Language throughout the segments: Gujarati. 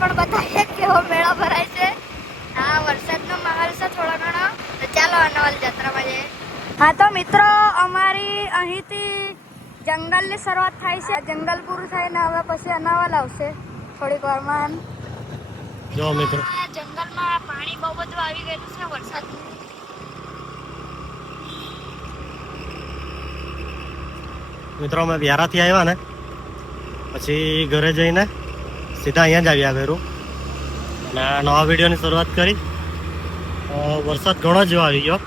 પણ બતાવીએ કેવો મેળો ભરાય છે. હા, વરસાદનો માહોલ છે થોડો ઘણો. તો ચાલો અનાવલ જાત્રામાં જઈએ. હા તો મિત્રો, અમારી અહીંથી જંગલની શરૂઆત થાય છે. જંગલ પૂરું થાય ને હવે પછી અનાવલ આવશે થોડીક વારમાં. જો મિત્રો, જંગલમાં પાણી બહુ બધું આવી ગયેલું છે વરસાદનું. મિત્રો અમે વ્યારાથી આવ્યા ને પછી ઘરે જઈને સીધા અહીંયા જ આવ્યા ઘરું અને નવા વિડીયોની શરૂઆત કરી. વરસાદ ઘણો જેવો આવી ગયો.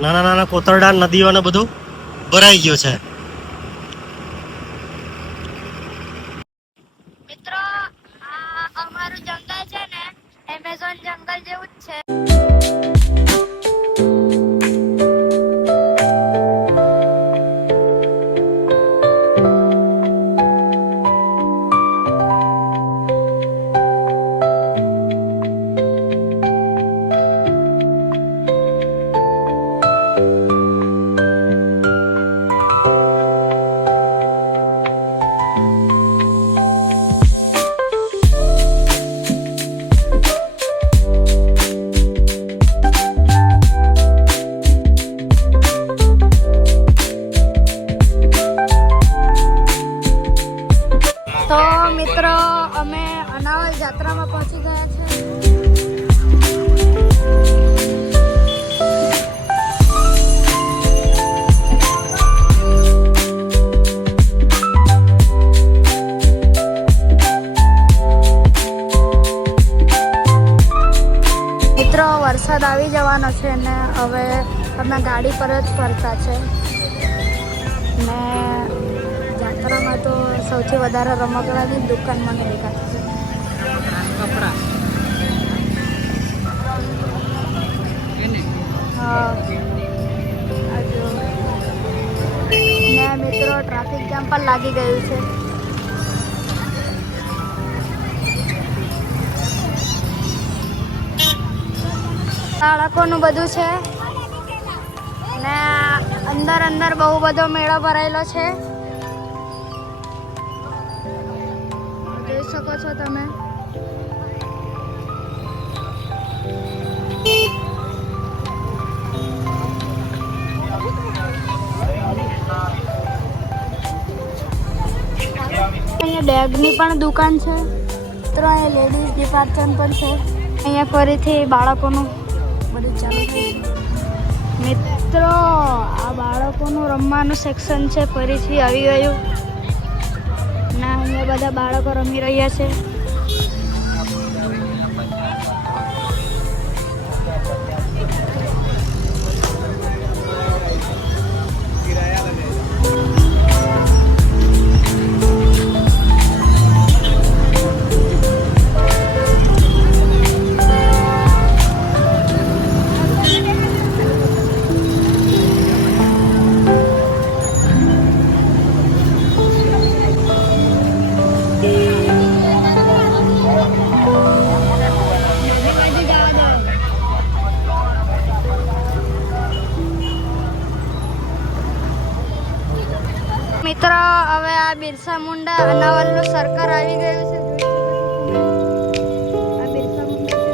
નાના નાના કોતરડા નદીઓ ને બધું ભરાઈ ગયું છે. મિત્રો, આ અમારું જંગલ છે ને એમેઝોન જંગલ જેવું જ છે. તો મિત્રો, અમે અનાવલ જાત્રામાં પહોંચી ગયા છે. મિત્રો, વરસાદ આવી જવાનો છે ને હવે અમે ગાડી પર જ ફરતા છે ને જાત્રામાં તો સૌથી વધારે રમકડાની દુકાન મને દેખાતી છે. હા, ને મિત્રો ટ્રાફિક જામ પણ લાગી ગયું છે. બાળકોનું બધું છે ને અંદર અંદર બહુ બધો મેળો ભરાયેલો છે. જોઈ શકો છો તમે. અહીંયા બેગની પણ દુકાન છે. મિત્રો, અહીંયા લેડીઝ ડિપાર્ટમેન્ટ પણ છે. અહીંયા ફરીથી બાળકોનું બધું ચાલુ છે. મિત્રો, આ બાળકોનું રમવાનું સેક્શન છે, ફરીથી આવી ગયું. ના, અહીંયા બધા બાળકો રમી રહ્યા છે. મિત્રો, હવે આ બિરસા મુંડા અનાવલનું સર્કલ આવી ગયું છે. આ બિરસા મુંડા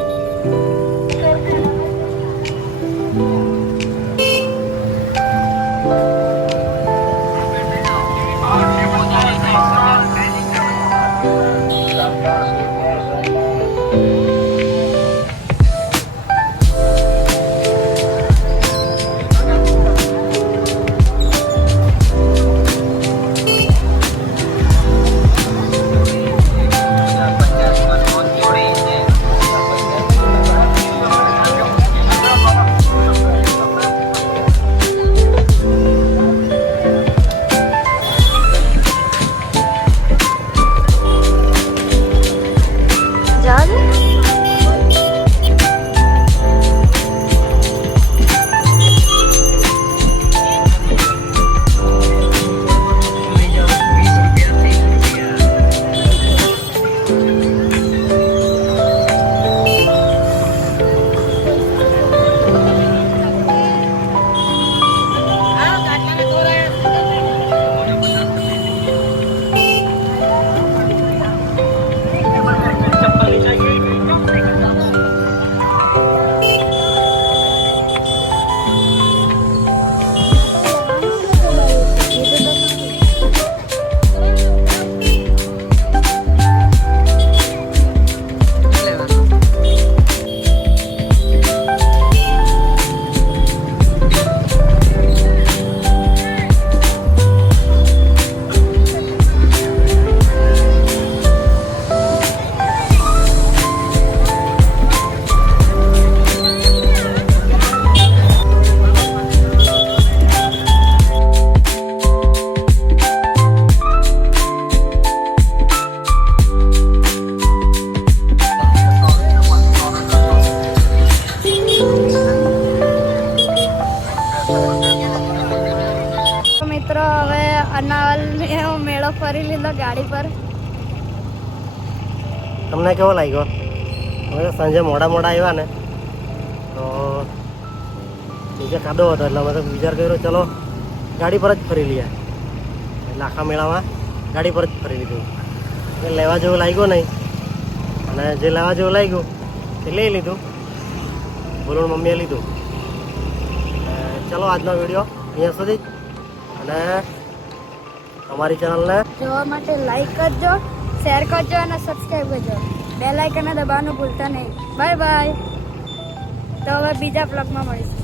મિત્રો હવે અનાવલ મેળો ફરી લીધો ગાડી પર. તમને કેવો લાગ્યો? અમે તો સાંજે મોડા આવ્યા ને તો નીચે ખાધો હતો એટલે અમે તો વિચાર કર્યો ચલો ગાડી પર જ ફરી લઈએ. એટલે આખા મેળામાં ગાડી પર જ ફરી લીધું. એટલે લેવા જેવું લાગ્યું નહીં અને જે લેવા જેવું લાગ્યું એ લઈ લીધું. બોલું મમ્મીએ લીધું. ચલો આજનો વિડીયો અહીંયા સુધી જ. અને અમારી ચેનલને જોવા માટે લાઈક કરજો, શેર કરજો અને સબસ્ક્રાઈબ કરજો. બેલ આઇકન દબાવવાનું ભૂલતા નહીં. Bye bye. તો હવે બીજા બ્લોગમાં મળીશું.